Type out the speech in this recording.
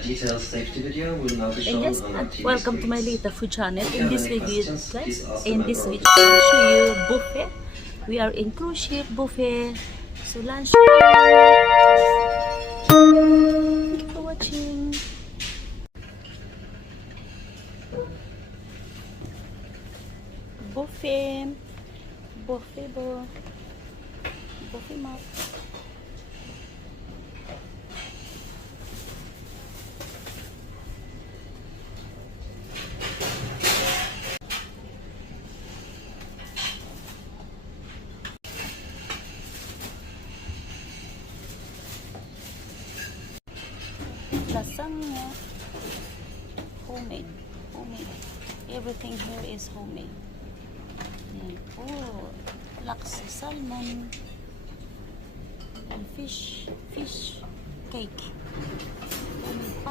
Detailed safety video will now be And shown yes, on our TV welcome to my screens. little food channel. If you In have this any video, questions, guys, please ask a in member this of video, the team. I'll show you buffet. We are in cruise ship buffet. So lunch. Thank you for watching. Buffet, buffet map. Lasagna, homemade. Everything here is homemade. Yan. Oh, laksa salmon and fish cake.